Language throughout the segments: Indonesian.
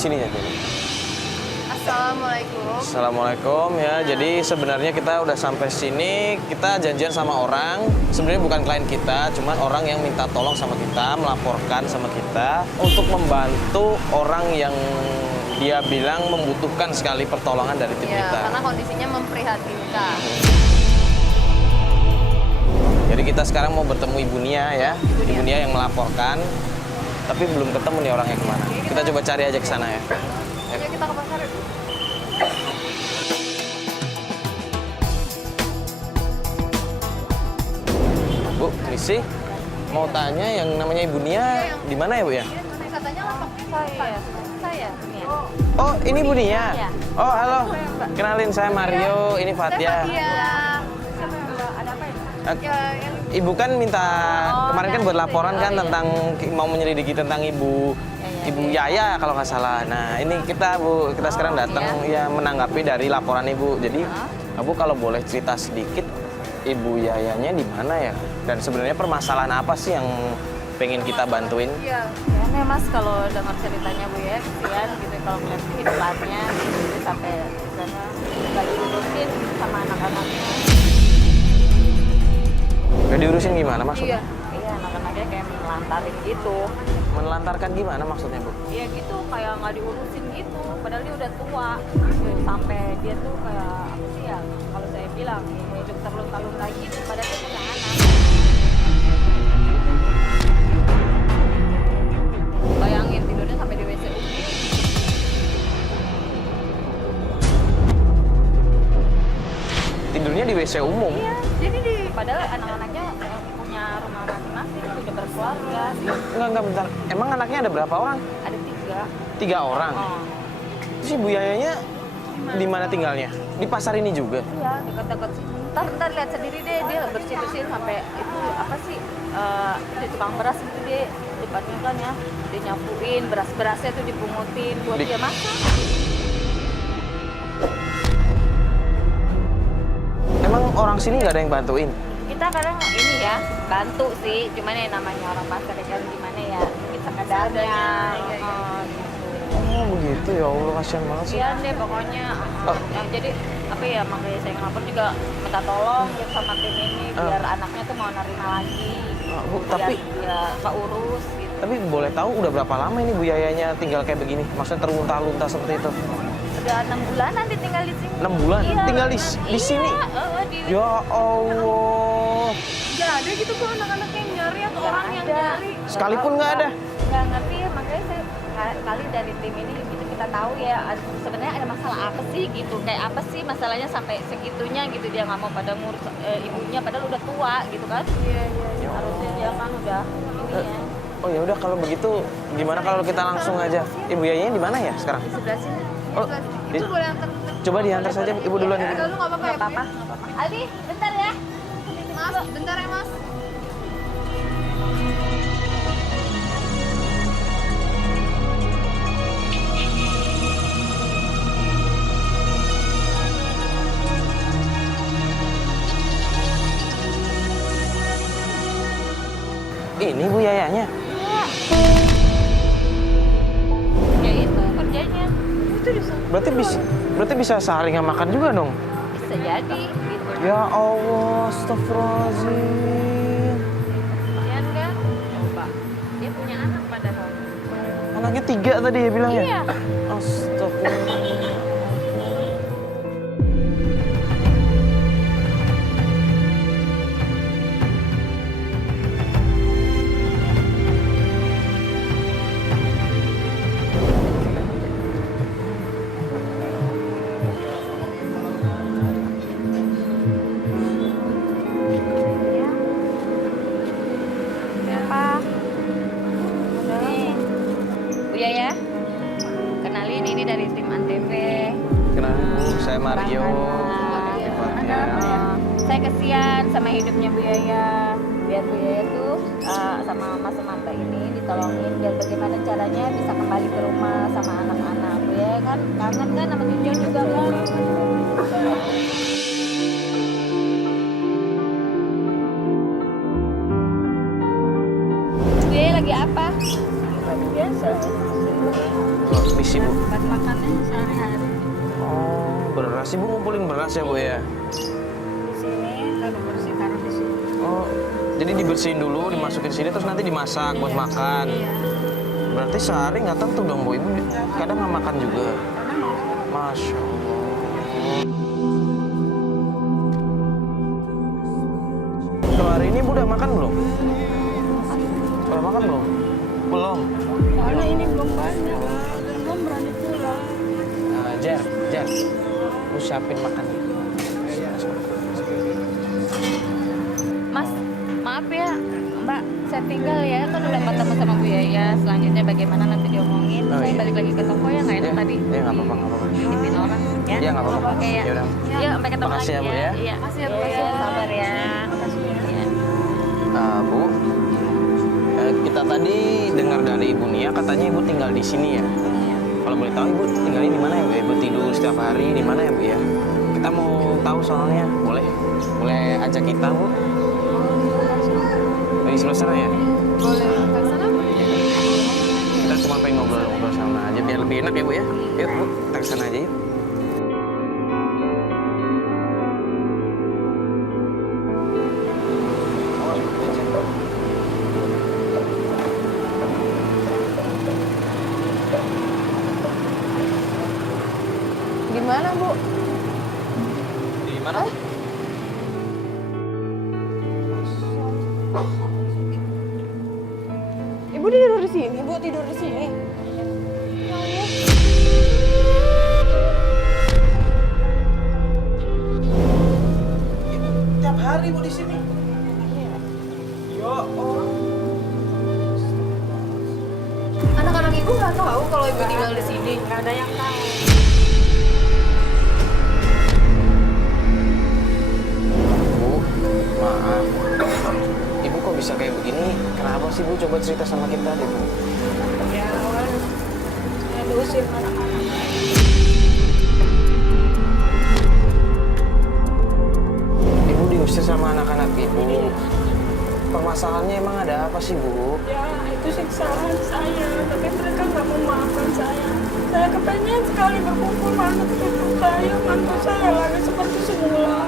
sini ya. Assalamualaikum. Assalamualaikum ya. Jadi sebenarnya kita udah sampai sini, kita janjian sama orang. Sebenarnya bukan klien kita, cuman orang yang minta tolong sama kita, melaporkan sama kita untuk membantu orang yang dia bilang membutuhkan sekali pertolongan dari tim Iya, kita. karena kondisinya memprihatinkan. Jadi kita sekarang mau bertemu Ibu Nia ya. Ibu Nia yang melaporkan. Tapi belum ketemu nih orangnya kemana. Kita coba cari aja ke sana ya. Ayo kita ke pasar. Bu, misi mau tanya yang namanya Ibu Nia di mana ya, Bu ya? Katanya lapaknya saya. Oh, ini Bu Nia. Iya. Oh, halo. Kenalin, saya Mario, ini Fatia. Ada apa ya? Ibu kan minta kemarin kan buat laporan kan tentang mau menyelidiki tentang Ibu Yaya kalau nggak salah. Nah, ini kita sekarang datang ya menanggapi dari laporan Ibu. Jadi, Bu kalau boleh cerita sedikit Ibu Yayanya di mana ya? Dan sebenarnya permasalahan apa sih yang pengen kita bantuin? Iya. Ya nih Mas, kalau dengar ceritanya Bu ya, kesian gitu kalau melihat kehidupannya gitu sampai sana nggak diurusin sama anak-anaknya. Gak diurusin gimana maksudnya? Iya, anak-anaknya kayak menelantarin gitu. Menelantarkan gimana maksudnya, Bu? Iya gitu, kayak nggak diurusin gitu. Padahal dia udah tua. Gitu. Sampai dia tuh kayak apa sih ya? Kalau saya bilang hidup terlunta-lunta gitu. Padahal dia punya anak. Bayangin tidurnya sampai di WC umum. Tidurnya di WC umum? Iya, jadi padahal anak-anaknya punya rumah masing-masing, udah berkeluarga. Enggak, bentar. Emang anaknya ada berapa orang? Ada 3. 3 orang? Oh. Terus Ibu Yayanya di mana tinggalnya? Di pasar ini juga? Iya, dekat-dekat sini. Ntar lihat sendiri deh, dia bersih-bersihin sampai itu apa sih, di tukang beras gitu deh. Depannya kan ya, dia nyapuin, beras-berasnya tuh dipungutin buat dia masak. Emang orang sini nggak ada yang bantuin? Kita kadang ini ya, bantu sih, cuman ya namanya orang pasar kan gimana ya, kita kadarnya. Oh begitu ya Allah, kasihan banget sih. Iya deh pokoknya. Ya, jadi apa ya, makanya saya ngelapor juga minta tolong gitu sama tim ini biar anaknya tuh mau nerima lagi. Bu, tapi ya keurus gitu. tapi boleh tahu udah berapa lama ini Bu Yayanya tinggal kayak begini? Maksudnya terlunta-lunta seperti itu? Udah 6 bulanan dia tinggal di sini. 6 bulan? Iya, Tinggal di sini? Ya Allah. Nggak ada gitu kok anak-anak yang nyari atau orang yang nyari. Sekalipun nggak ada? Nggak ngerti ya, makanya saya kali dari tim ini gitu kita tahu ya sebenarnya ada masalah apa sih gitu, kayak apa sih masalahnya sampai segitunya gitu dia nggak mau pada ngurus ibunya padahal udah tua gitu kan. Iya. Harusnya dia kan udah ini ya. Oh ya udah kalau begitu gimana kalau kita langsung aja? Ibu Yayanya di mana ya sekarang? Di sebelah sini. Oh, Itu boleh antar. coba diantar saja Ibu duluan. Lu nggak apa-apa ya? Apa-apa. Aldi, bentar ya. Mas, bentar ya Mas. Ini Bu Yayanya? Iya. Ya itu kerjanya. Itu bisa. Berarti bisa sehari nggak makan juga dong? Bisa jadi gitu. Ya Allah, astagfirullahaladzim. Kasian kan? Coba. Dia punya anak padahal. Anaknya 3 tadi ya bilang ya? Iya. Astagfirullah. Ya, kenalin ini dari tim Antv. Kenalin Bu, saya Mario. Saya kesian sama hidupnya Bu Yaya. Biar Bu Yaya tuh sama Mas Semanta ini ditolongin biar bagaimana caranya bisa kembali ke rumah sama anak-anak. Bu Yaya kan kangen kan sama Cucu juga kan. Bu Yaya lagi apa? Biasa. habis Ibu? Buat makannya sehari-hari. Oh, beras. Ibu ngumpulin beras ya Bu ya? Di sini kalau bersih taruh di sini. Oh, jadi dibersihin dulu, dimasukin sini terus nanti dimasak buat makan. Iya. Berarti sehari nggak tentu dong Bu, Ibu kadang nggak makan juga. Karena Masya Allah. Kalau hari ini Bu udah makan belum? Udah makan belum? Belum. soalnya ini belum banyak, belum berani pulang. Jar, lu siapin makan. Mas, maaf ya, Mbak, saya tinggal ya, kan udah ketemu sama Bu Yaya. Selanjutnya bagaimana nanti diomongin. Oh, Saya iya. balik lagi ke toko ya, nggak enak tadi. Iya nggak apa-apa, nggak apa-apa. Nitipin orang ya. Iya, nggak apa-apa. Oke ya. Yaudah. Yuk, sampai ketemu Makasih lagi ya, Bu, ya. Iya. Makasih ya, Bu. Iya. Sabar ya. Makasih ya. Bu, kita tadi dengar dari Ibu Nia katanya Ibu tinggal di sini ya. Kalau boleh tahu Ibu tinggalnya di mana ya Bu? Ibu tidur setiap hari di mana ya Bu ya? Kita mau tahu soalnya. Boleh? Boleh ajak kita Bu? Di sebelah sana ya? Boleh ke sana, Bu? Kita cuma pengen ngobrol-ngobrol sama aja biar lebih enak ya Bu ya. Yuk Bu, kita ke sana aja yuk. Gimana, Bu? Di mana? Ibu tidur di sini, Bu tidur di sini. Tiap hari Bu di sini. Ya Allah. Anak-anak Ibu nggak tahu kalau Ibu tinggal di sini. Nggak ada yang tahu. Bu, maaf. Ibu kok bisa kayak begini? Kenapa sih Bu? Coba cerita sama kita deh Bu. Ya, awalnya saya diusir anak-anak. Ibu diusir sama anak-anak Ibu. Permasalahannya emang ada apa sih Bu? Ya, itu siksaan saya, tapi mereka nggak mau maafkan saya. Saya kepengen sekali berkumpul sama anak cucu saya, mantu saya lagi seperti semula.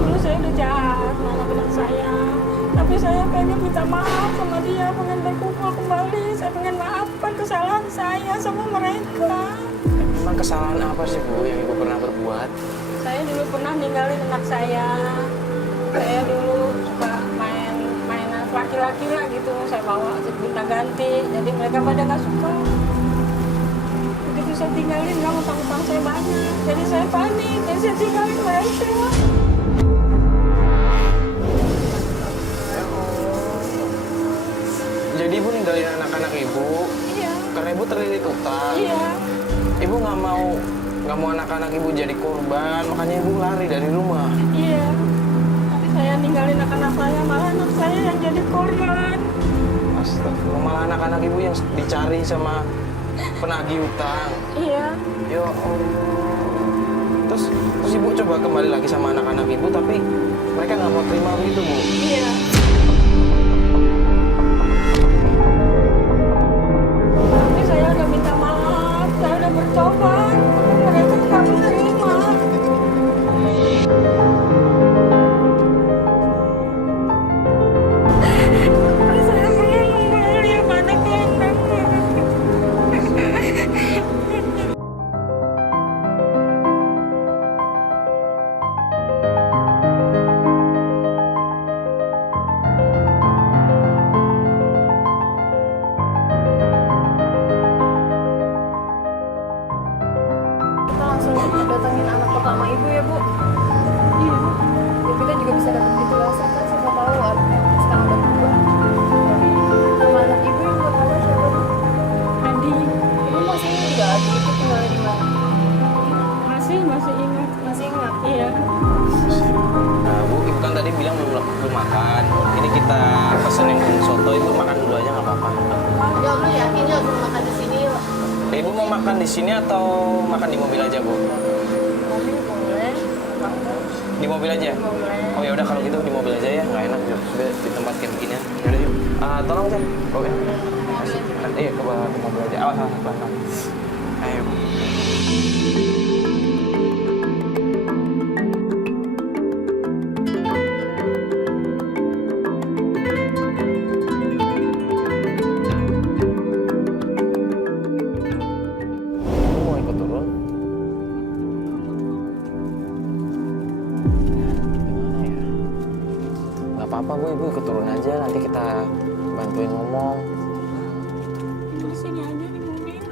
Dulu saya udah jahat sama anak-anak saya, tapi saya pengen minta maaf sama dia, pengen berkumpul kembali, saya pengen maafkan kesalahan saya sama mereka. Emang kesalahan apa sih Bu yang Ibu pernah berbuat? Saya dulu pernah ninggalin anak saya. Saya dulu suka mainan laki-laki lah gitu. Saya bawa minta ganti. Jadi mereka pada nggak suka. Begitu saya tinggalin, nggak utang-utang saya banyak. Jadi saya panik. Jadi saya tinggalin mereka. Jadi Ibu ninggalin anak-anak Ibu Iya. karena Ibu terlilit utang. Iya. Ibu nggak mau anak-anak Ibu jadi korban, makanya Ibu lari dari rumah. Iya. Tapi saya ninggalin anak-anak saya, malah anak saya yang jadi korban. Astagfirullah, malah anak-anak Ibu yang dicari sama penagih utang. Iya. Ya Allah. Terus Ibu coba kembali lagi sama anak-anak Ibu, tapi mereka nggak mau terima begitu Bu. Iya. Tapi saya udah minta maaf, saya udah bercoba, tapi mereka nggak menerima. Saya pengen kembali sama anak-anak. Kita langsung datangin anak pertama Ibu ya, Bu. Iya. Ya, kita juga bisa dapat penjelasan kan, siapa tahu anaknya sekarang udah berubah. Nama anak Ibu yang pertama siapa, Bu? Adi, Ibu masih nggak Adi itu tinggal di mana? masih ingat. Masih ingat? Iya. Nah Bu, Ibu kan tadi bilang belum makan. Ini kita pesenin soto, Ibu makan dulu aja nggak apa-apa. Ya, lu yakin ya aku makan di sini yuk? Ibu mau makan di sini atau makan di mobil aja Bu? Mobil boleh. Di mobil aja? Boleh. Oh ya udah kalau gitu di mobil aja ya, nggak enak juga di tempat kita tolong Chan. Bawa ya. Iya, ke bawah ke mobil aja. Awas, pelan-pelan. Ayo. Kamu mau ikut turun? Gimana ya? Gak apa-apa Bu, Ibu ikut turun aja. Nanti kita bantuin ngomong. Di sini aja di mobil.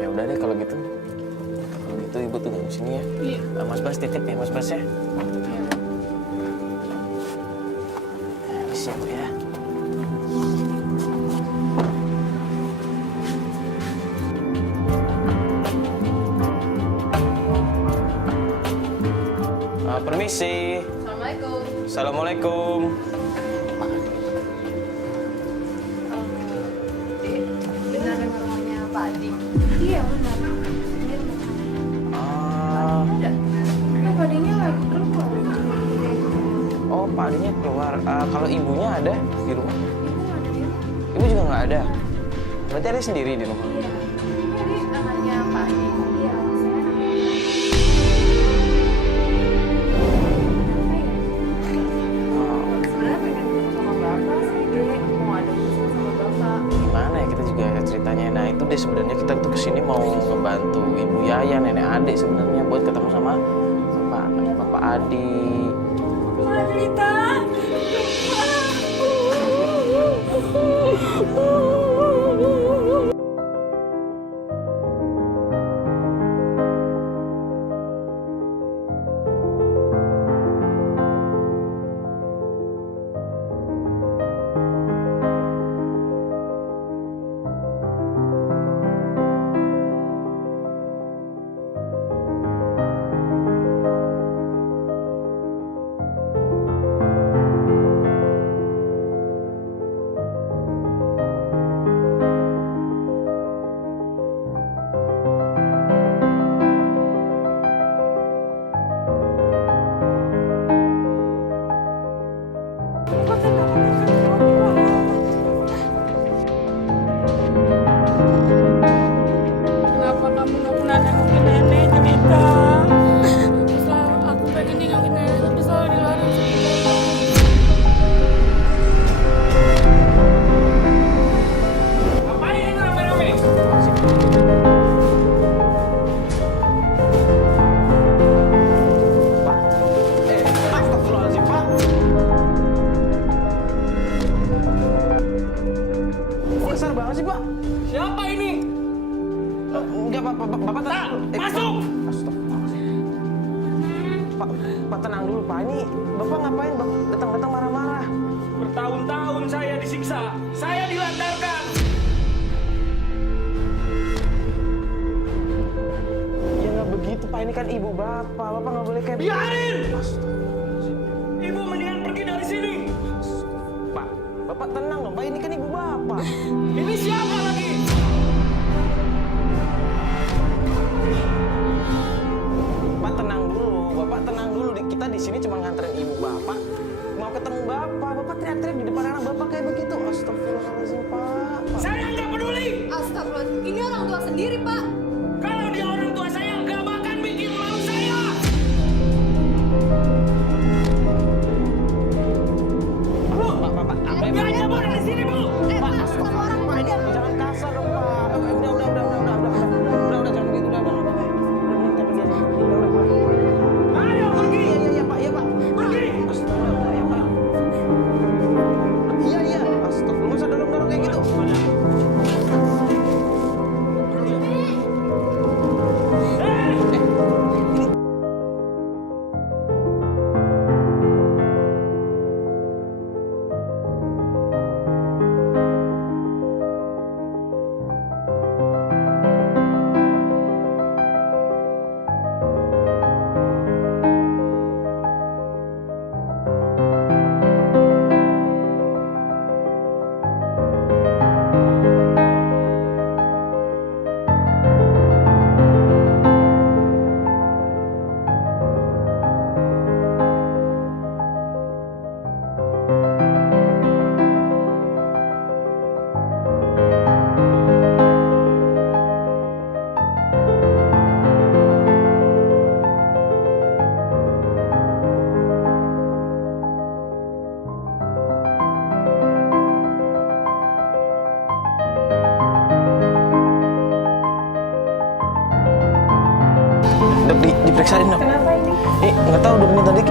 Ya udah deh kalau gitu. Kalau gitu Ibu tunggu di sini ya. Iya. Mas Bas titip ya Mas Bas ya. Siap ya. Permisi. Assalamualaikum. Assalamualaikum. Benar dengar rumahnya Pak Adi? Iya benar. Ini rumah Ah, ada. Kan Pak Adinya lagi keluar. oh Pak Adinya keluar. Kalau ibunya ada di rumah? Ibu ada di rumah. Ibu juga nggak ada. Berarti ada sendiri di rumah. Iya. Ini anaknya Pak Adi. Iya, saya anaknya. Oh, Sebenarnya pengen ketemu sama Bapak sih, Dek. Mau ada urusan sama Bapak. gimana ya kita juga ceritanya. Nah itu deh sebenarnya kita tuh kesini mau ngebantu Ibu Yaya, nenek adik sebenarnya buat ketemu sama Bapak Adi. Marita. Kenapa kamu nggak pernah nengokin nenek cerita? Aku pengen ninggalin nenek tapi selalu dilarang sama Bapak. Ngapain ini rame-rame? Pak, astagfirullahaladzim Pak. Kok kasar banget sih Pak? Siapa ini? Enggak Bapak tenang dulu. Masuk! Astagfirullahaladzim. Pak tenang dulu Pak. Ini Bapak ngapain datang-datang marah-marah? Bertahun-tahun saya disiksa, saya dilantarkan. Ya nggak begitu Pak. Ini kan ibu Bapak. Bapak nggak boleh kayak Biarin! Astagfirullahaladzim. Ibu mendingan pergi dari sini. Pak, Bapak tenang dong Pak. Ini kan ibu Bapak. Ini siapa lagi? Pak tenang dulu. Bapak tenang dulu. Kita di sini cuma nganterin ibu Bapak. Mau ketemu Bapak. Bapak teriak-teriak di depan anak Bapak kayak begitu. Astagfirullahaladzim Pak. Saya nggak peduli. Astagfirullah, ini orang tua sendiri, Pak. Kalau dia orang tua saya, nggak bakal bikin malu saya. Bu, Bapak. Dia aja Bu dari sini Bu. Pak, sama orang Pak, ini jangan kasar dong Pak. Udah, jangan gitu. Udah, kita pergi aja. Udah, Pak. Ayo pergi. Iya, Pak. Iya, Pak. Pergi. Astagfirullah, ya Pak. Iya. Astagfirullah, nggak usah dorong-dorong kayak gitu. periksain dong. Kenapa ini? Nggak tahu dok, ini tadi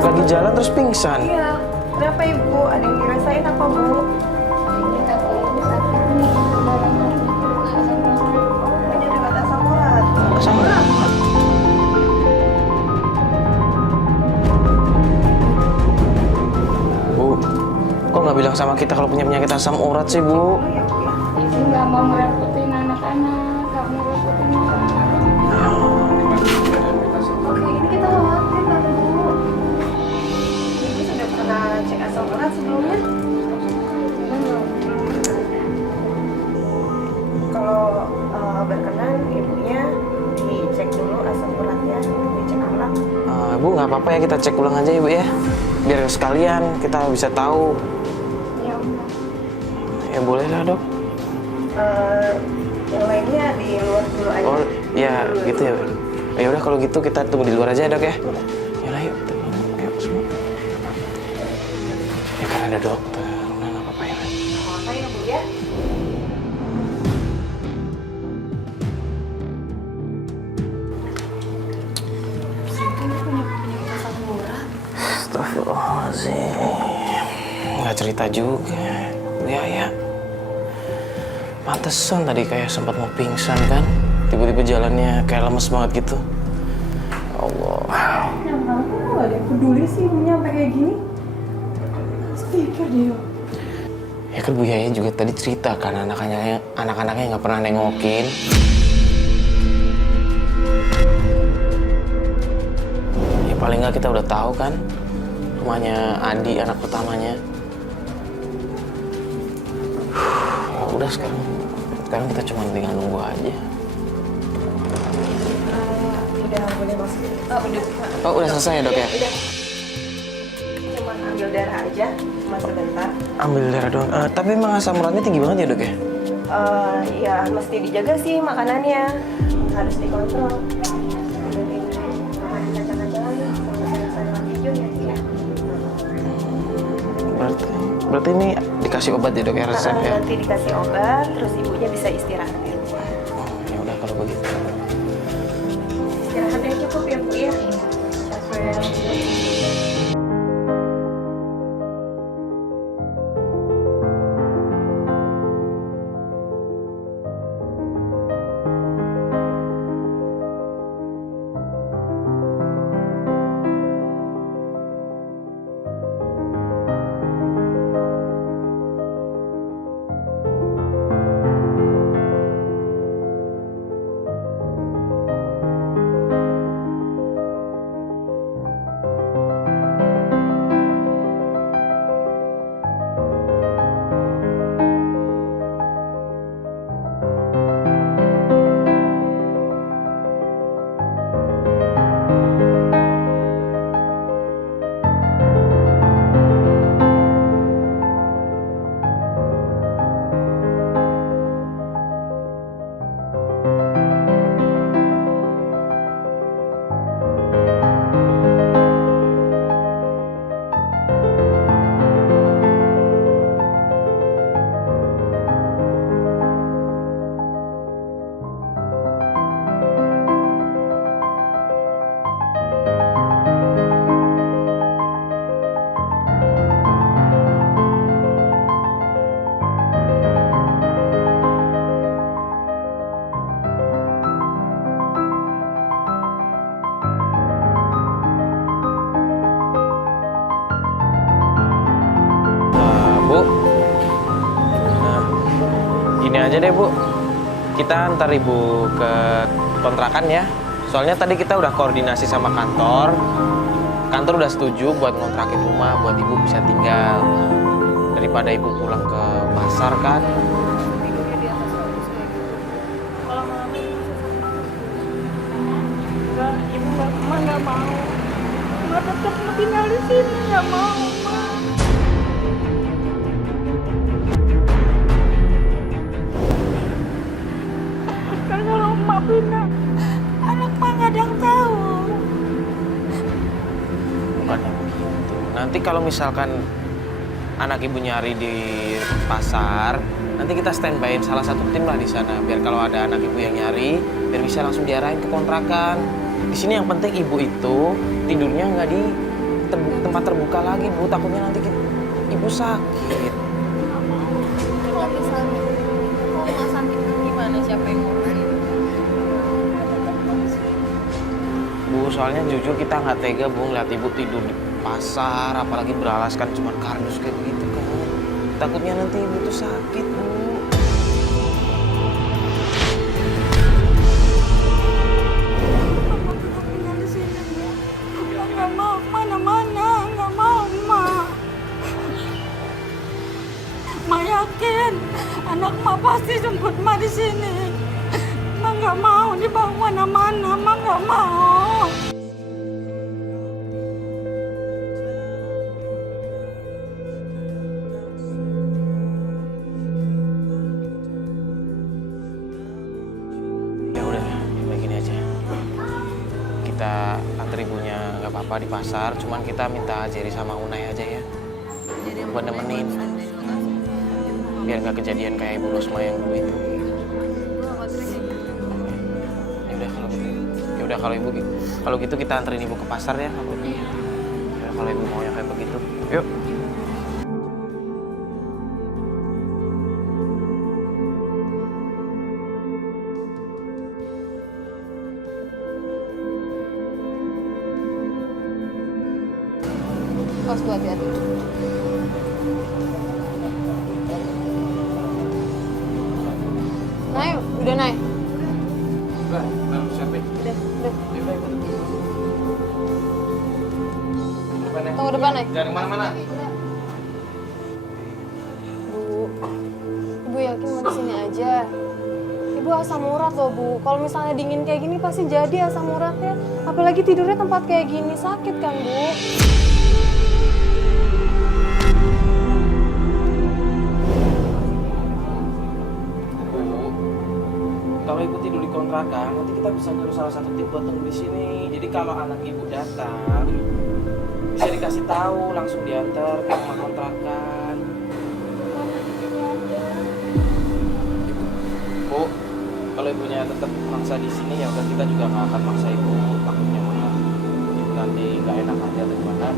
lagi jalan terus pingsan. Iya. Kenapa ibu? Ada yang dirasain apa bu? Punya dekat asam urat. Asam urat. Bu, kok nggak bilang sama kita kalau punya penyakit asam urat sih bu? Ibu nggak mau merepotin anak-anak, nggak mau merepotin orang. Oke, ini kita khawatir kan bu. Ibu sudah pernah cek asam urat sebelumnya? Kalau berkenan ibunya dicek dulu asam uratnya, dicek ulang. Bu, nggak apa-apa ya, kita cek ulang aja ya bu ya. Biar sekalian kita bisa tahu. Ya udah. Ya boleh lah dok. Yang lainnya di luar dulu aja. Oh ya gitu ya. Ya udah kalau gitu kita tunggu di luar aja ya dok ya. Ya lah yuk, yuk semua. Ya kan ada dokter, udah nggak apa-apa ya. Apa ya bu ya? Astagfirullahaladzim. Nggak cerita juga. Ya. Pantesan tadi kayak sempat mau pingsan kan. Tiba-tiba jalannya kayak lemes banget gitu. Ya Allah. Yang aku nggak ada yang peduli sih ibunya sampai kayak gini. Speaker dia. Ya kan Bu Yaya juga tadi cerita kan anak-anaknya nggak pernah nengokin. Ya paling nggak kita udah tahu kan rumahnya Adi anak pertamanya. Ya udah sekarang kita cuma tinggal nunggu aja. Udah boleh masuk. Udah. Oh udah selesai ya dok ya? Udah. Cuma ambil darah aja, cuma sebentar. Ambil darah doang. Tapi emang asam uratnya tinggi banget ya dok ya? Ya mesti dijaga sih makanannya, harus dikontrol. Makan kacang-kacangan sama sayur-sayuran hijau ya. Berarti ini dikasih obat ya dok ya resep ya? Nanti dikasih obat, terus ibunya bisa istirahat di rumah. Ya udah kalau begitu. Istirahat yang cukup ya bu ya. Capek. Bu, gini aja deh Bu, kita antar Ibu ke kontrakan ya. Soalnya tadi kita udah koordinasi sama kantor udah setuju buat ngontrakin rumah buat Ibu bisa tinggal. Daripada Ibu pulang ke pasar kan. Tidurnya di atas terus kayak gitu. Kalau malam ini enggak, ibu nggak mau. Nggak tetap mau tinggal di sini, nggak mau, Ma. Kan kalau emak pindah, anak mah nggak ada yang tahu. Bukannya begitu. Nanti kalau misalkan anak Ibu nyari di pasar, nanti kita standby-in salah satu tim lah di sana. Biar kalau ada anak Ibu yang nyari, biar bisa langsung diarahin ke kontrakan. Di sini yang penting ibu itu tidurnya nggak di tempat terbuka lagi, Bu. Takutnya nanti ibu sakit. Kalau misalnya kalau nggak sakit gimana, siapa yang ngurusin? Bu, soalnya jujur kita nggak tega, Bu, ngeliat ibu tidur di pasar, apalagi beralaskan cuma kardus kayak begitu kan. Takutnya nanti ibu tuh sakit, Bu. Tinggal di sini, Ma. Nggak mau mana-mana, nggak mau, Ma. Ma yakin anak Ma pasti jemput Ma di sini. Ma nggak mau dibawa mana-mana, Ma nggak mau. Ya udah, begini aja. Kita antar ibunya nggak apa-apa di pasar, cuman kita minta Jerry sama Unai aja ya. Buat nemenin. Biar nggak kejadian kayak Ibu Rosma yang dulu itu. Ya udah kalau gitu. Ya udah kalau gitu kita anterin ibu ke pasar ya. Ya, kalau ibu mau yang kayak begitu. Yuk. Pas tuh hati-hati. Nay, udah Nay. Udah, siapin. Udah. Depan ya. Tunggu depan Nay. Jangan kemana-mana. Bu, Ibu yakin mau di sini aja? Ibu asam urat loh, Bu. Kalau misalnya dingin kayak gini pasti jadi asam uratnya. Apalagi tidurnya tempat kayak gini, sakit kan, Bu? Kalau ibu tidur di kontrakan, nanti kita bisa nyuruh salah satu tim buat tunggu di sini. Jadi kalau anak ibu datang, bisa dikasih tahu, langsung diantar ke rumah kontrakan. Bu, kalau ibunya tetap maksa di sini, ya udah kita juga nggak akan maksa ibu. Takutnya malah ibu nanti nggak enak hati atau gimana.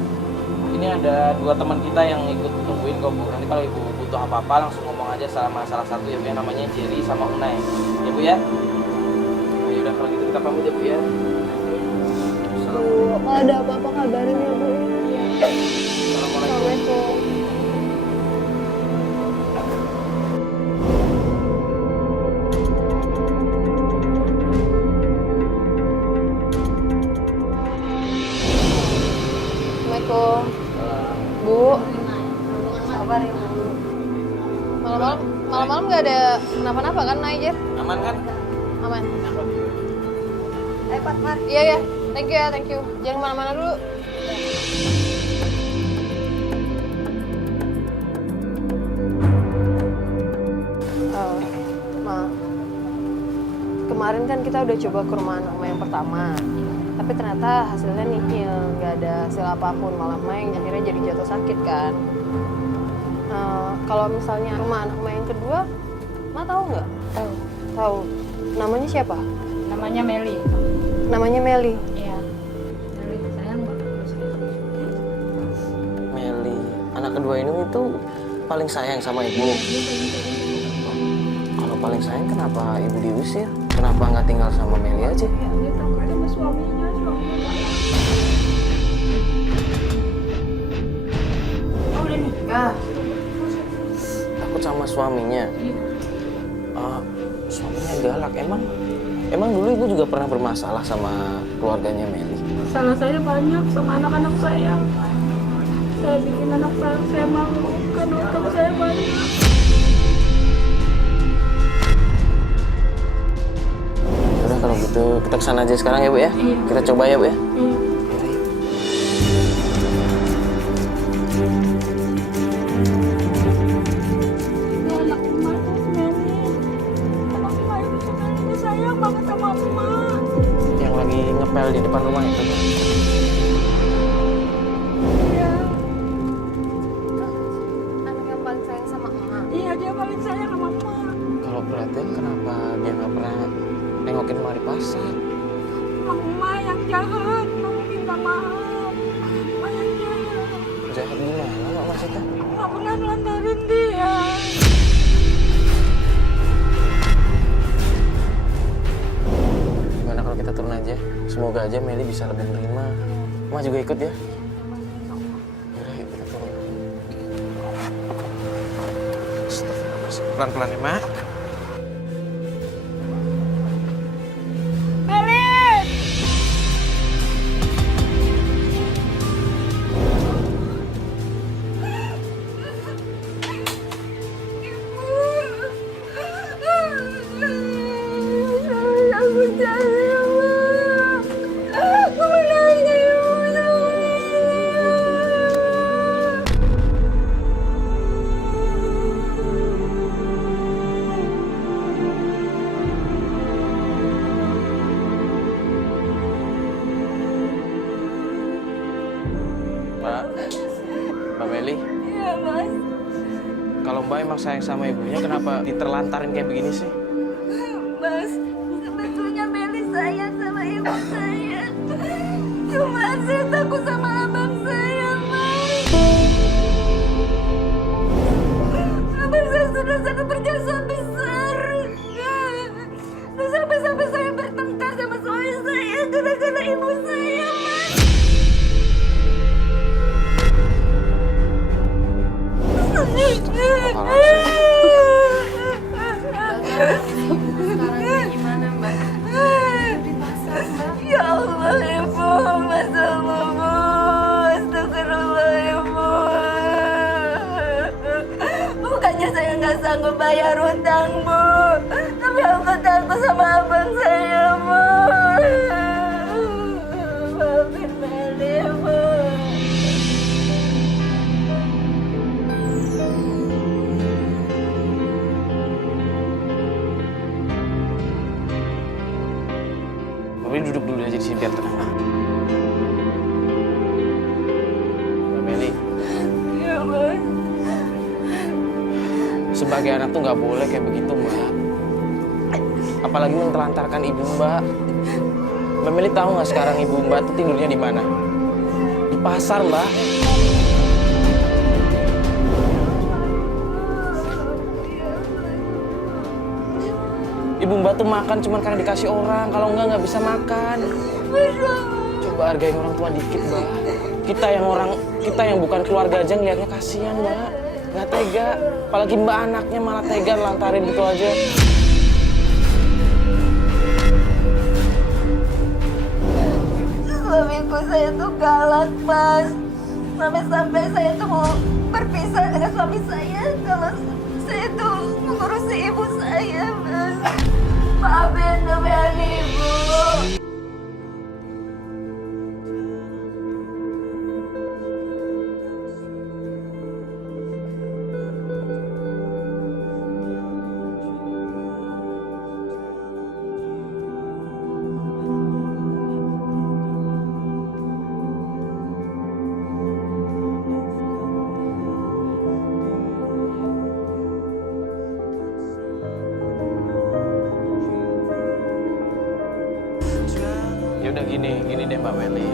Ini ada 2 teman kita yang ikut tungguin kok, Bu. Nanti kalau ibu butuh apa-apa langsung ngomong aja sama salah satu ya, Bu, yang namanya Jerry sama Unai. Ya, Bu ya. Nah, yaudah kalau gitu kita pamit ya, Bu ya. Bu, kalau ada apa-apa kabarin ya, Bu. Assalamualaikum. Assalamualaikum. Assalamualaikum. Bu. Sabar ya, Bu. Malam-malam nggak ada kenapa-napa kan, Naijer? Aman kan? Aman. Pak. Iya. Thank you ya, thank you. Jangan kemana-mana dulu. Ma, kemarin kan kita udah coba ke rumah anak Ma yang pertama. Tapi ternyata hasilnya nihil, nggak ada hasil apapun. Malah Ma yang akhirnya jadi jatuh sakit kan. Kalau misalnya rumah anak Ma yang kedua, Ma tahu nggak? Tahu. Namanya siapa? Namanya Meli. Namanya Meli. Iya. Meli sayang banget. Meli, anak kedua ini itu paling sayang sama ibu. Kalau paling sayang, kenapa ibu diusir? Kenapa nggak tinggal sama Meli aja? Dia takut sama suaminya Oh, udah nikah. Takut sama suaminya. Suaminya galak. Emang dulu ibu juga pernah bermasalah sama keluarganya Meli? Salah saya banyak sama anak-anak saya. Saya bikin anak saya malu karena utang saya banyak. Udah kalau gitu kita kesana aja sekarang ya, Bu ya. Iya. Kita coba ya, Bu ya. Ini anak emak tuh Meli. Anak emak itu sebenarnya sayang banget sama emak. Yang lagi ngepel di depan rumah itu. Iya, Anak yang paling sayang sama emak. iya dia paling sayang sama emak. Kalau perhatiin kenapa dia nggak pernah nengokin emak di pasar? Emak yang Jahat gimana Mak maksudnya? Nggak pernah nelantarin dia. Gimana kalau kita turun aja? Semoga aja Meli bisa lebih menerima. Mak juga ikut ya? Yaudah yuk kita turun. Astagfirullahaladzim. Pelan-pelan ya Mak. Mbak Meli, Iya mas. kalau Mbak emang sayang sama ibunya, kenapa diterlantarin kayak begini sih? Mas, sebetulnya Meli sayang sama ibu saya. Cuma saya takut sama abang saya, Mas. Abang saya sudah sangat berjasa besar. Dan sampai-sampai saya bertengkar sama suami saya gara-gara ibu saya, Mas. Sekarang gimana Mbak? Ya Allah, Ibu, masa Ibu, astagfirullah, Ibu. Bukannya saya nggak sanggup bayar hutang, Bu, tapi aku takut sama abang saya, Bu. Maafin Meli, Bu. Mbak Meli duduk dulu aja di sini biar tenang. Mbak Meli, Ya, Mas. sebagai anak tuh nggak boleh kayak begitu Mbak. Apalagi menelantarkan ibu Mbak. Mbak Meli tahu nggak sekarang ibu Mbak tuh tidurnya di mana? Di pasar Mbak. Ibu Mbak tuh makan cuma karena dikasih orang, kalau nggak bisa makan. Coba hargain orang tua dikit Mbak. Kita yang bukan keluarga aja ngeliatnya kasihan Mbak. Nggak tega, apalagi Mbak anaknya malah tega lantarin gitu aja. Suamiku saya tuh galak, Mas. Sampai-sampai saya tuh mau berpisah dengan suami saya kalau saya tuh mengurusi ibu saya, Mas. Maafin Meli, Ibu. Ya udah gini deh Mbak Meli.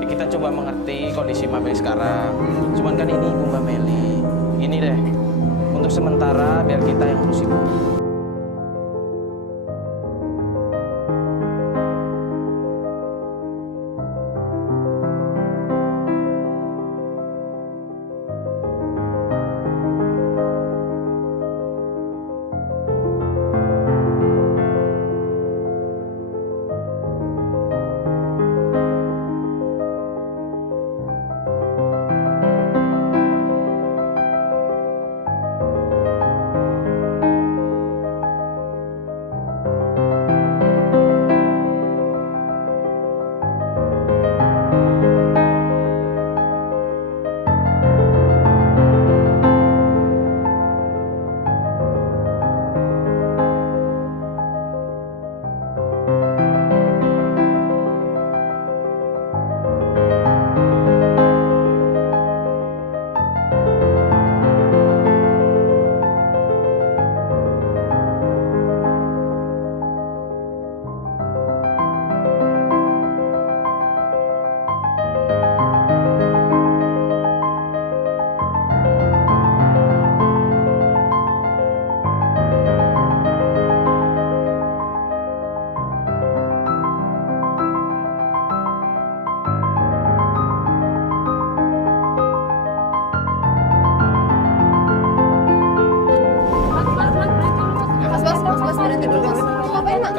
Ya, kita coba mengerti kondisi Mbak Meli sekarang. Cuman kan ini ibu Mbak Meli. Ini deh, untuk sementara biar kita yang urus ibu.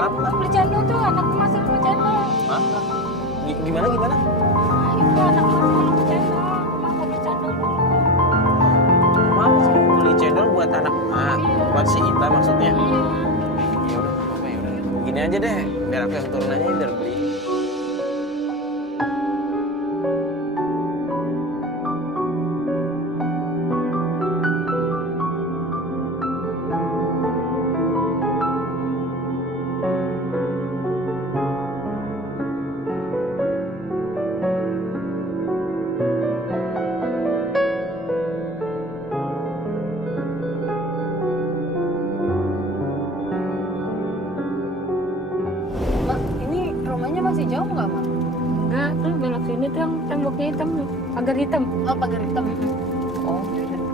Maaf, Mbak. Beli cendol tuh anak masih beli cendol. Hah? Gimana? Nah, itu anak masih beli cendol. Mak mau beli cendol dulu. Mau beli cendol buat anak emak, buat si Ita maksudnya. Iya. Ya udah, apa ya udah. Gini aja deh, biar aku yang turun aja biar beli. Mak, ini rumahnya masih jauh nggak, Mak? Enggak, tuh belok sini tuh yang temboknya hitam tuh. Pagar hitam. Oh, pagar hitam. Oh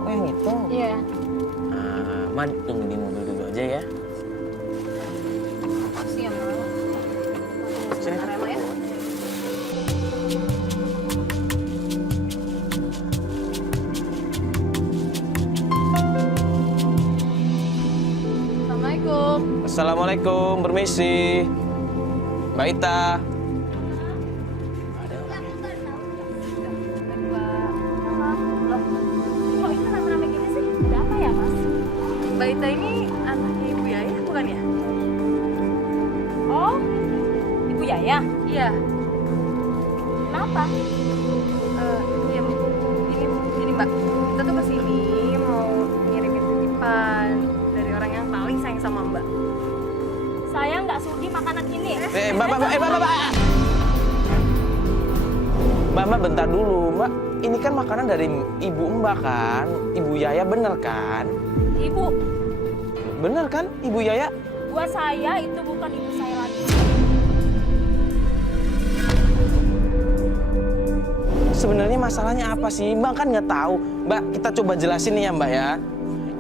yang itu. Iya. Man, tunggu di mobil dulu aja ya. Makasih ya, Mak. Sini. Bentar ya, Mak ya. Assalamualaikum. Assalamualaikum, permisi. Mbak Ita. Ada Kok itu rame-rame gini sih? Ada apa ya, Mas? Mbak Ita ini anaknya Ibu Yaya bukan ya? Oh, Ibu Yaya. Iya. Kenapa? Iya, ini Mbak. Kita tuh kesini mau ngirimin titipan dari orang yang paling sayang sama Mbak. Saya nggak sudi makanan ini. Mbak. Mbak, bentar dulu, Mbak. Ini kan makanan dari ibu Mbak kan? Ibu Yaya bener kan? Ibu, Bener kan, Ibu Yaya? buat saya itu bukan ibu saya lagi. Sebenarnya masalahnya apa sih? Mbak kan nggak tahu. Mbak, kita coba jelasin nih ya, Mbak ya.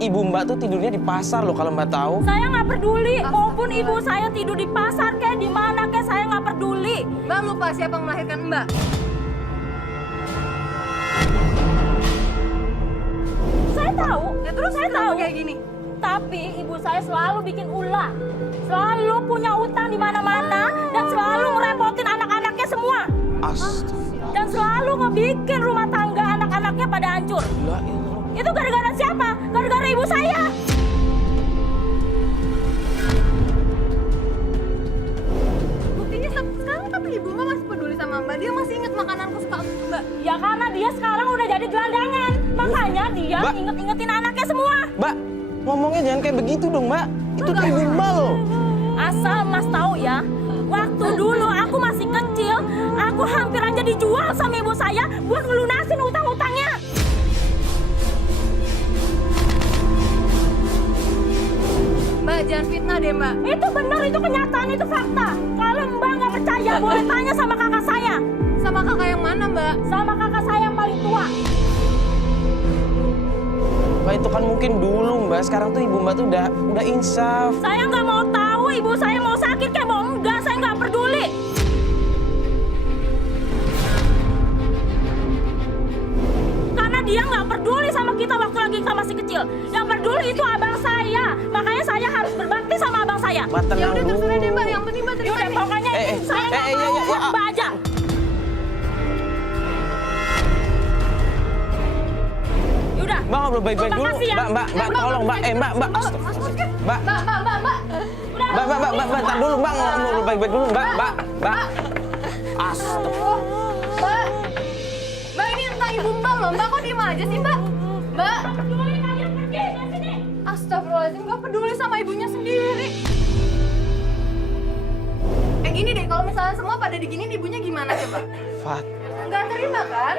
Ibu Mbak tuh tidurnya di pasar loh kalau Mbak tahu. Saya nggak peduli, maupun ibu saya tidur di pasar kayak di mana kayak saya nggak peduli. Mbak lupa siapa yang melahirkan Mbak? Saya tahu, Ya terus saya kenapa tahu. kayak gini? Tapi ibu saya selalu bikin ulah, selalu punya utang di mana-mana dan selalu ngerepotin anak-anaknya semua. Astaga. Dan selalu ngebikin rumah tangga anak-anaknya pada hancur. Itu gara-gara siapa? Gara-gara ibu saya. Buktinya sekarang tapi Ibu Mbak masih peduli sama Mbak. Dia masih ingat makanan kesukaan Mbak. Ya karena dia sekarang udah jadi gelandangan. Makanya dia Mbak. inget-ingetin anaknya semua. Mbak, ngomongnya jangan kayak begitu dong, Mbak. Itu tuh ibu Mbak loh. Asal Mas tahu ya, waktu dulu aku masih kecil, aku hampir aja dijual sama ibu saya buat ngelunasin utang-utangnya. Mbak jangan fitnah deh Mbak. Itu benar, itu kenyataan, itu fakta. Kalau Mbak nggak percaya, boleh tanya sama kakak saya. Sama kakak yang mana Mbak? Sama kakak saya yang paling tua. Mbak itu kan mungkin dulu, Mbak. Sekarang tuh ibu Mbak tuh udah insaf. Saya nggak mau tahu ibu saya mau sakit kayak mau enggak, saya nggak peduli. Karena dia nggak peduli sama kita waktu lagi kita masih kecil. Yang peduli itu abang saya. Makanya saya harus berbakti sama abang saya. Mbak Ya tenang udah dulu. terserah deh Mbak. Yang penting Mbak terima Yaudah, nih. pokoknya ini saya nggak iya, mau iya, buat Mbak aja. Yaudah. Mbak ngobrol baik-baik dulu. Makasih ya. Mbak, tolong, Mbak. Mbak. Mbak. Mbak, bentar dulu, Mbak. Ngobrol baik-baik dulu, Mbak. Astaga. Mbak. Mbak ini tentang Ibu Mbak loh. Mbak kok diem aja sih Mbak? Mbak. Peduli kalian pergi dari sini. Astagfirullahaladzim, nggak peduli sama ibunya sendiri. Gini deh, kalau misalnya semua pada diginiin ibunya gimana coba? Fat. Nggak terima kan?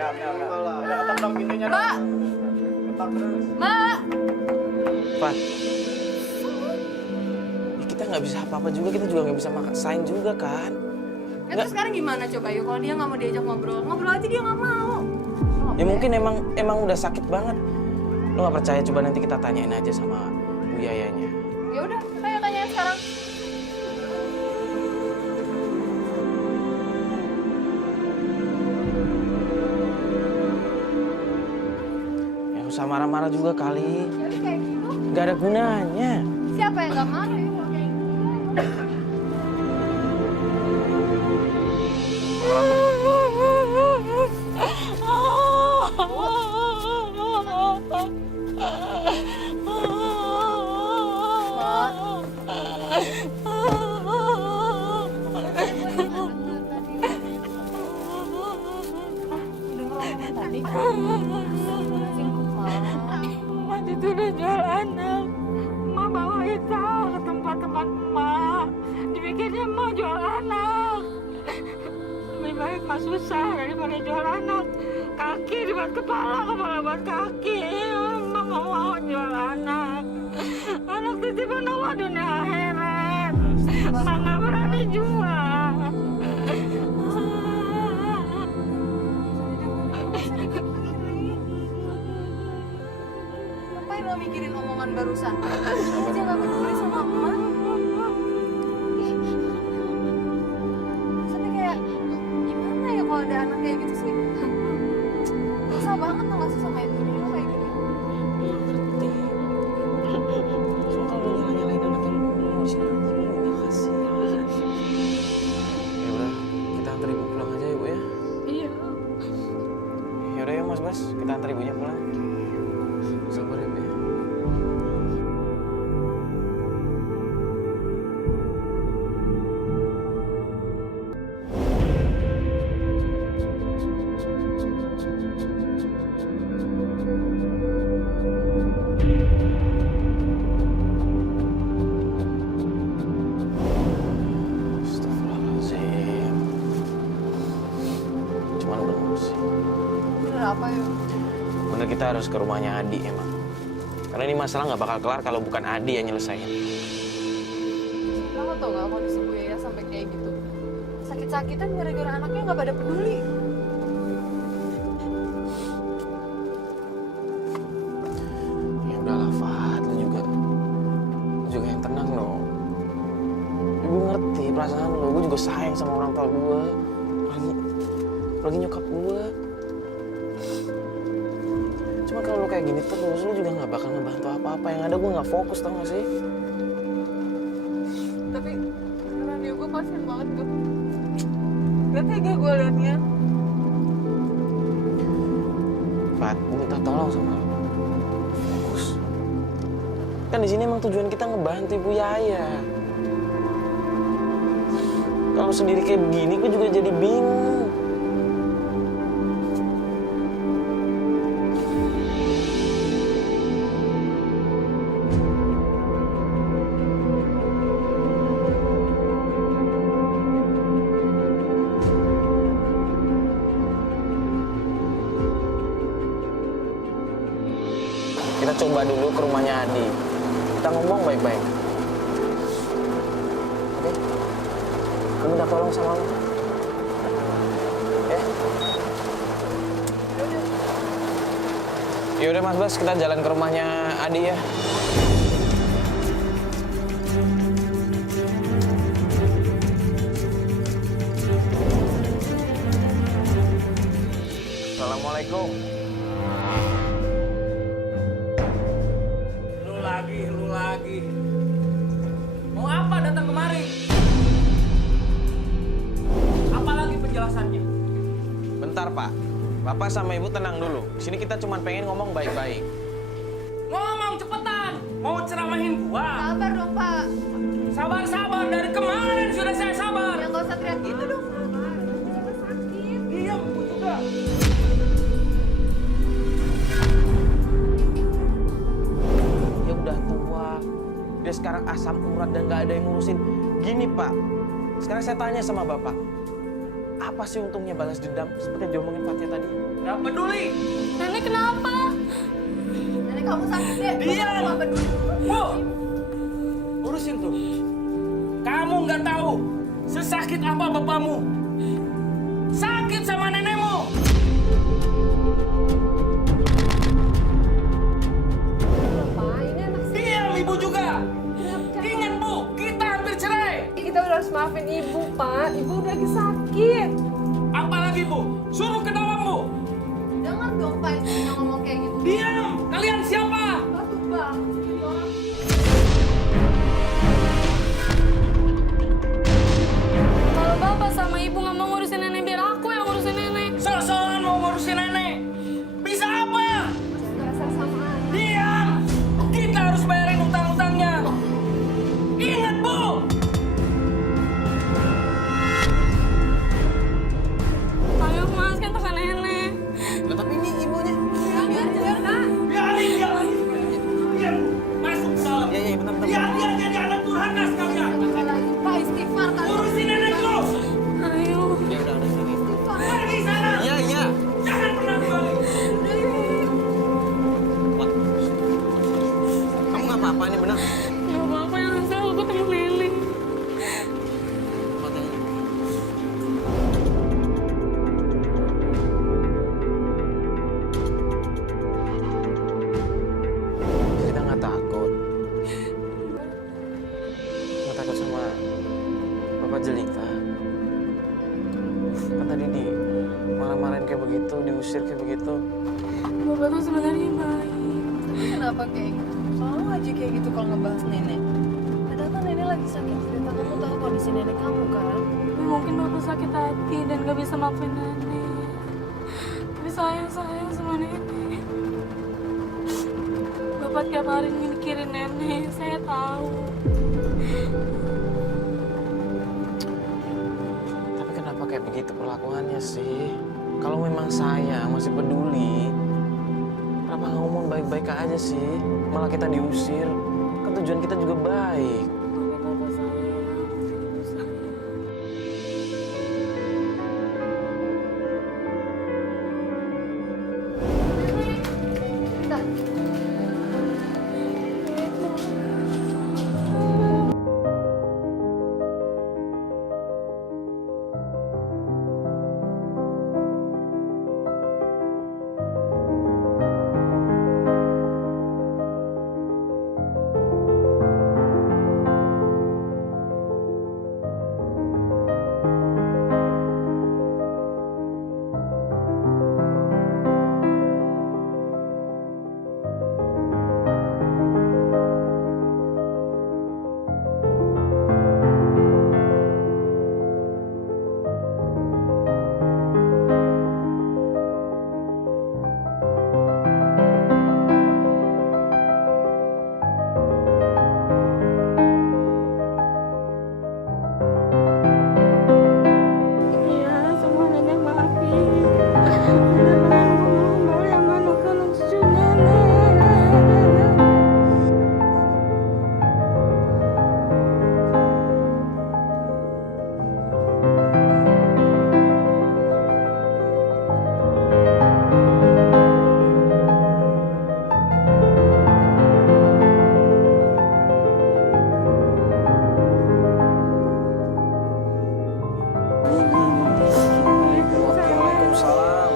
Mbak! Mbak! Fat. Ya, kita nggak bisa apa-apa juga, kita juga nggak bisa maksain juga kan. Ya terus sekarang gimana coba yuk? Kalau dia nggak mau diajak ngobrol, ngobrol aja dia nggak mau. Ya mungkin emang udah sakit banget. Lo nggak percaya, coba nanti kita tanyain aja sama Bu Yayanya. Ya udah, ayo tanyain sekarang. Ya usah marah-marah juga kali. Jadi kayak gitu, Gak ada gunanya. siapa yang nggak marah ya kalau kayak gitu? Emak itu udah jual anak. Emak bawa Ita ke tempat-tempat emak. Dipikirnya emak jual anak. Lebih baik emak susah daripada jual anak. Kaki dibuat kepala, kepala buat kaki. Emak nggak mau jual anak. Anak titipan Allah dunia akhirat. Emak nggak berani jual. Ngapain lo mikirin omongan barusan? Dia aja gak peduli sama emak. Tapi kayak, gimana ya kalau ada anak kayak gitu sih? Susah banget tuh gak sih sama ibunya lo kayak gini. Ngerti. Cuma kalau lu nyalain anak yang ngurusin ibunya kasihan. Ya udah, kita antar ibu pulang aja ya Bu ya. Iya. Ya udah ya Mas Bas, kita antar ibunya pulang. Sabar ya Bu ya. Astagfirullahaladzim. Cuman bener sih. Bener apa ya? Bener kita harus ke rumahnya Adi emang. Karena ini masalah nggak bakal kelar kalau bukan Adi yang nyelesain. Lo tau gak kondisi Bu Yaya sampai kayak gitu? Sakit-sakitan gara-gara anaknya gak pada peduli. Ya udahlah Fat, lu juga yang tenang dong. Ibu ngerti perasaan lu, gue juga sayang sama orang tua gue. Lagi nyokap gue. Cuma kalau lu kayak gini terus, lu juga nggak bakal ngebantu apa-apa. Yang ada gue nggak fokus, tau gak sih? Tapi beneran ya gue kasian banget gue. Gak tega gue liatnya. Fat, gue minta tolong sama lu. Fokus. Kan di sini emang tujuan kita ngebantu Ibu Yaya. Kalau sendiri kayak begini, gue juga jadi bingung. Kita coba dulu ke rumahnya Adi. Kita ngomong baik-baik. Oke? Gue minta tolong sama lo. Ya? Yaudah Mas Bas, kita jalan ke rumahnya Adi ya. Assalamualaikum. Lu lagi. Mau apa datang kemari? Apalagi penjelasannya? Bentar Pak. Bapak sama Ibu tenang dulu. Sini kita cuma pengen ngomong baik-baik. Ngomong cepetan. Mau ceramahin gua? Sabar dong Pak. Sabar. Dari kemarin sudah saya sabar. Ya gak usah teriak gitu dong Pak. Sakit. Diam gua juga. Dia udah tua. Dia sekarang asam urat dan gak ada yang ngurusin. Gini Pak, sekarang saya tanya sama Bapak. Apa sih untungnya balas dendam seperti yang diomongin Fatia tadi? Gak peduli. Nenek kenapa? Nenek kamu sakit deh. Diam. Gak peduli. Bu, urusin tuh. Kamu nggak tahu sesakit apa bapakmu. Sakit sama nenekmu. Pak, ini anak Diam ibu juga. Ingat Bu, kita hampir cerai. kita udah harus maafin ibu Pak. Ibu udah lagi sakit. Apalagi Bu, suruh ke dalam Bu. Dengar dong Pak istrinya ngomong kayak gitu. Diam, kalian siapa? Batuk bang. Jadi orang. Kalau bapak sama ibu nggak mau ngurusin nenek, biar aku yang ngurusin nenek. Sok-sokan mau ngurusin nenek. Bisa apa? Dasar sama anak. Diam. Kita harus bayarin utang-utangnya. Ingat Bu. Ayo mas, kan tekan nenek. Nah, tapi ini jelita. Kan tadi di marah-marahin kayak begitu, diusir kayak begitu. Bapak tuh sebenarnya baik. Tapi kenapa kayak gitu? Selalu aja kayak gitu kalau ngebahas nenek. Padahal kan nenek lagi sakit cerita, kamu tahu kondisi nenek kamu kan? Tapi mungkin bapak sakit hati dan gak bisa maafin nenek. Tapi sayang sama nenek. Bapak tiap hari mikirin nenek, saya tahu. Tapi kenapa kayak begitu perlakuannya sih? Kalau memang sayang, masih peduli, kenapa nggak ngomong baik-baik aja sih? Malah kita diusir. Kan tujuan kita juga baik. Tapi bapak sayang, ibu sayang. Iya, semua nenek maafin. Mudah-mudahan aku mau yang mana kalau cucu nenek. Waalaikumsalam.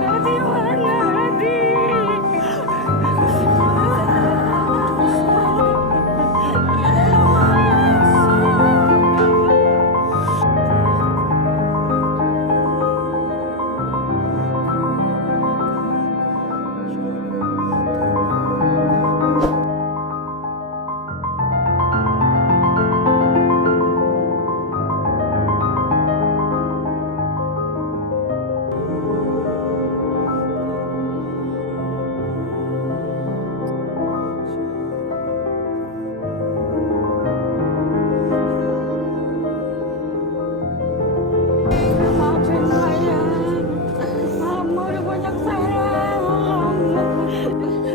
Hadi mana Hadi? Maafin saya. Mama udah banyak salah.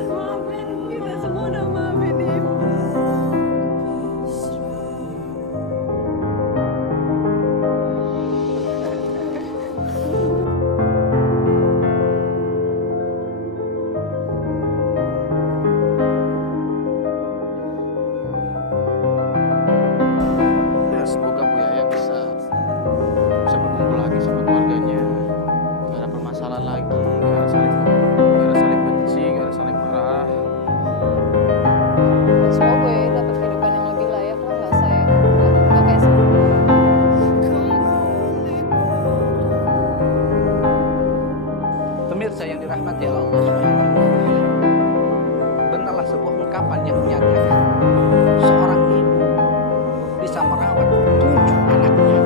Maafin, kita semua udah maafin ibu. Ya, semoga Bu Yaya bisa berkumpul lagi sama keluarganya. Gak ada permasalahan lagi, gak ada saling benci, gak ada saling marah. Semoga ya dapat kehidupan yang lebih layak lah, nggak sayang, nggak kayak sebelumnya. Pemirsa yang dirahmati Allah Subhanahu wa Ta'ala, benarlah sebuah ungkapan yang menyatakan seorang ibu bisa merawat 7 anaknya,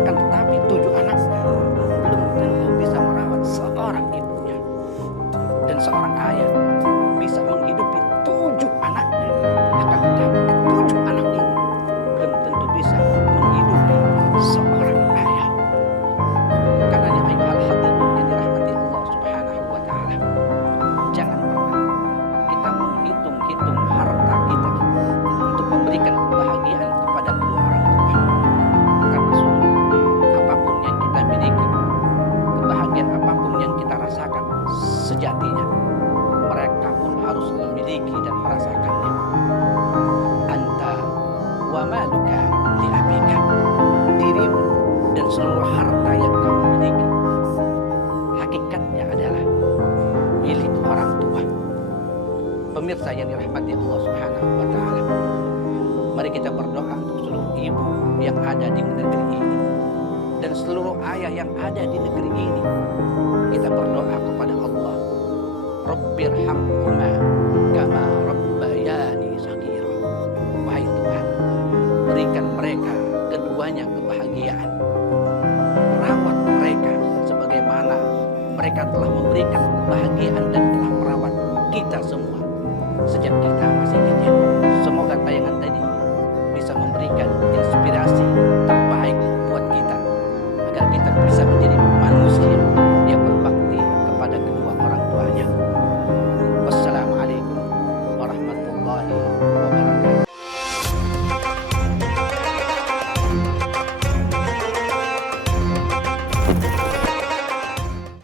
akan tetapi 7 anaknya belum tentu bisa merawat seorang ibunya, dan seorang ayah bisa menghidupi 7 anaknya, akan tetapi 7 anak ini belum tentu bisa menghidupi seorang ayah. Karenanya ayuhal hadirin yang dirahmati Allah Subhanahu wa Ta'ala, jangan pernah kita menghitung-hitung harta kita Pemirsa yang dirahmati Allah Subhanahu wa taala. Mari kita berdoa untuk seluruh ibu yang ada di negeri ini dan seluruh ayah yang ada di negeri ini. Kita berdoa kepada Allah, Rabbirhamhuma kama rabbayani shaghira. Wahai Tuhan, berikan mereka keduanya kebahagiaan. Rawat mereka sebagaimana mereka telah memberikan kebahagiaan dan telah merawat kita semua sejak kita masih kecil. Semoga tayangan tadi bisa memberikan inspirasi terbaik buat kita agar kita bisa menjadi manusia yang berbakti kepada kedua orang tuanya. Wassalamualaikum warahmatullahi wabarakatuh.